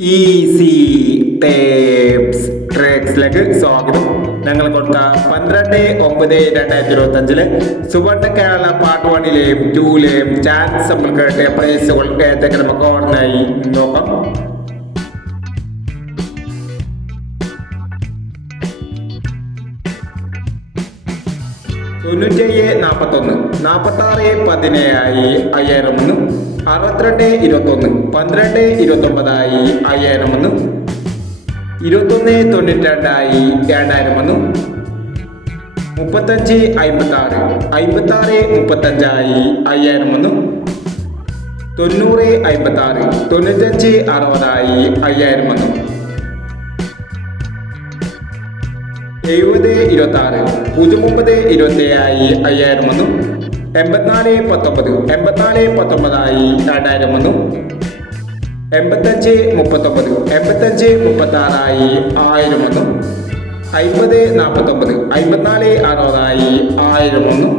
Easy സ്വാഗതം. ഞങ്ങൾ കൊടുത്ത പന്ത്രണ്ട് ഒമ്പത് രണ്ടായിരത്തി ഇരുപത്തി അഞ്ചിൽ സുവർണ കേരള പാർട്ട് വണ്ണിലെയും ടൂലെയും ചാൻസ് നമ്മൾ കേട്ട പ്രൈസുകൾ ഏതൊക്കെ നമുക്ക് ഓർമ്മയായി നോക്കാം. തൊണ്ണൂറ്റേഴ് നാൽപ്പത്തൊന്ന് നാൽപ്പത്താറ് പതിനേഴായി അയ്യായിരം ഒന്ന് അറുപത്തിരണ്ട് ഇരുപത്തൊന്ന് പന്ത്രണ്ട് ഇരുപത്തൊമ്പതായി അയ്യായിരം ഒന്ന് ഇരുപത്തൊന്ന് തൊണ്ണൂറ്റി രണ്ടായി രണ്ടായിരം ഒന്ന് മുപ്പത്തഞ്ച് അമ്പത്താറ് അമ്പത്താറ് മുപ്പത്തഞ്ചായി അയ്യായിരം ഒന്ന് തൊണ്ണൂറ് അമ്പത്താറ് തൊണ്ണൂറ്റഞ്ച് അറുപതായി അയ്യായിരം ഒന്ന് എഴുപത് ഇരുപത്തി ആറ് പൂജ്യം ഒമ്പത് ഇരുപത്തി ഏഴായി അയ്യായിരം വന്നു എൺപത്തിനാല് പത്തൊമ്പത് എൺപത്തിനാല് പത്തൊമ്പതായി രണ്ടായിരം വന്നു എൺപത്തഞ്ച് മുപ്പത്തൊമ്പത് എൺപത്തഞ്ച് മുപ്പത്തി ആറായി ആയിരം വന്നു അമ്പത് നാൽപ്പത്തൊമ്പത് അമ്പത്തിനാല് അറുപതായി ആയിരം വന്നു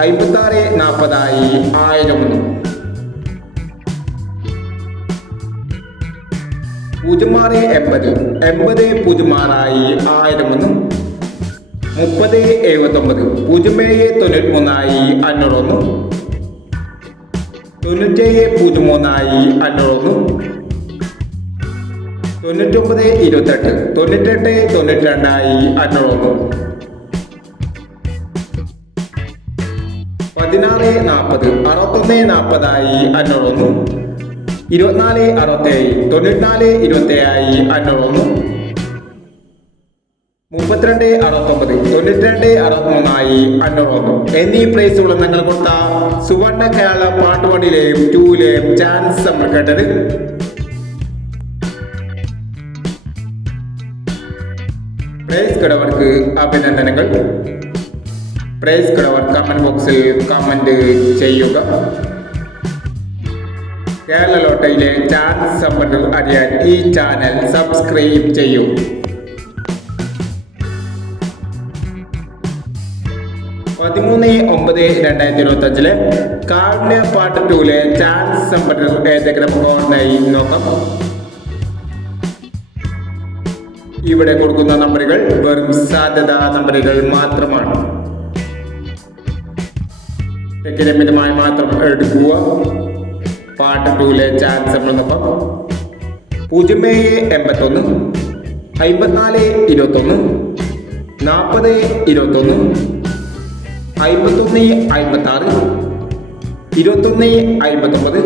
അമ്പത്താറ് നാൽപ്പതായി ആയിരം വന്നു പൂജ്യം ആറ് എൺപത്. എൺപത് പൂജ്യം ആറായി ആയിരം ഒന്നും മുപ്പത് എഴുപത്തൊമ്പത്. പൂജ്യം ഏഴ് തൊണ്ണൂറ്റി മൂന്നായി അഞ്ഞൂറൊന്നും. തൊണ്ണൂറ്റേഴ് പൂജ്യം മൂന്നായി അഞ്ഞൂറൊന്നും. തൊണ്ണൂറ്റൊമ്പത് ഇരുപത്തെട്ട് തൊണ്ണൂറ്റെട്ട് തൊണ്ണൂറ്റി രണ്ടായി അഞ്ഞൂറൊന്ന്. പതിനാറ് നാൽപ്പത് അറുപത്തൊന്ന് നാൽപ്പതായി അഞ്ഞൂറൊന്ന്. ഇരുപത്തിനാല് അറുപത്തേഴ് തൊണ്ണൂറ്റിനാല് ഇരുപത്തേഴായി അഞ്ഞൂറൊന്ന് മുപ്പത്തിരണ്ട് അറുപത്തൊമ്പത് തൊണ്ണൂറ്റിരണ്ട് അറുപത്തിമൂന്നായി അഞ്ഞൂറൊന്ന് എന്നീ പ്രൈസുകൾ നിങ്ങൾ കൊടുത്ത സുവർണ കേരള പാർട്ട് വണ്ണിലെയും ടൂലെയും ചാൻസ് നമ്മൾ കേട്ടത്. പ്രൈസ് കിടവർക്ക് അഭിനന്ദനങ്ങൾ. പ്രൈസ് കിടവർ കമന്റ് ബോക്സിൽ കമന്റ് ചെയ്യുക. കേരള ലോട്ടയിലെ ചാൻസ് സമ്പന്നർ അറിയാൻ ഈ ചാനൽ സബ്സ്ക്രൈബ് ചെയ്യൂ. പതിമൂന്ന് ഒമ്പത് രണ്ടായിരത്തി ഇരുപത്തി അഞ്ചിലെ കാർഡിന് പാർട്ട് ടൂലെ ചാൻസ് സമ്പന്നർ ഏതെങ്കിലും ഓൺലൈൻ നോക്കാം. ഇവിടെ കൊടുക്കുന്ന നമ്പറുകൾ വെറും സാധ്യതാ നമ്പറുകൾ മാത്രമാണ്. മിതമായി മാത്രം എടുക്കുക. പാർട്ട് ടൂലെ ചാൻസ് നമ്മളൊപ്പം പൂജ്യം ഏഴ് എൺപത്തൊന്ന് അമ്പത്തിനാല് ഇരുപത്തൊന്ന് നാൽപ്പത് ഇരുപത്തൊന്ന് അമ്പത്തൊന്ന് അമ്പത്താറ് ഇരുപത്തൊന്ന് അമ്പത്തൊമ്പത്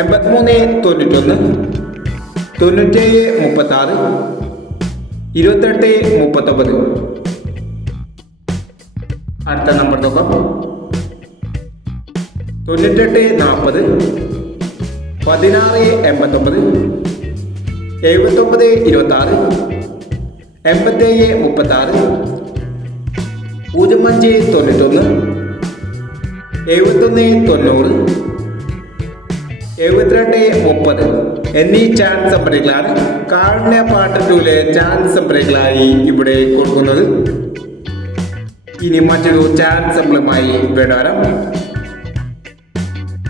എൺപത്തിമൂന്ന് തൊണ്ണൂറ്റൊന്ന് തൊണ്ണൂറ്റേഴ് മുപ്പത്താറ് ഇരുപത്തെട്ട് മുപ്പത്തൊമ്പത്. അടുത്ത നമ്പർ നോക്കാം. തൊണ്ണൂറ്റെട്ട് നാൽപ്പത് പതിനാറ് എൺപത്തൊമ്പത് എഴുപത്തൊമ്പത് ഇരുപത്താറ് എൺപത്തേഴ് മുപ്പത്താറ് പൂജ്യം അഞ്ച് തൊണ്ണൂറ്റൊന്ന് എഴുപത്തൊന്ന് തൊണ്ണൂറ് എഴുപത്തിരണ്ട് മുപ്പത് എന്നീ ചാൻസ് നമ്പറുകളാണ് കാരുണ്യ പാട്ട് ടൂലെ ചാൻസ് നമ്പറുകളായി ഇവിടെ കൊടുക്കുന്നത്. ഇനി മറ്റൊരു ചാൻസ് നമ്പറുമായി വിടാം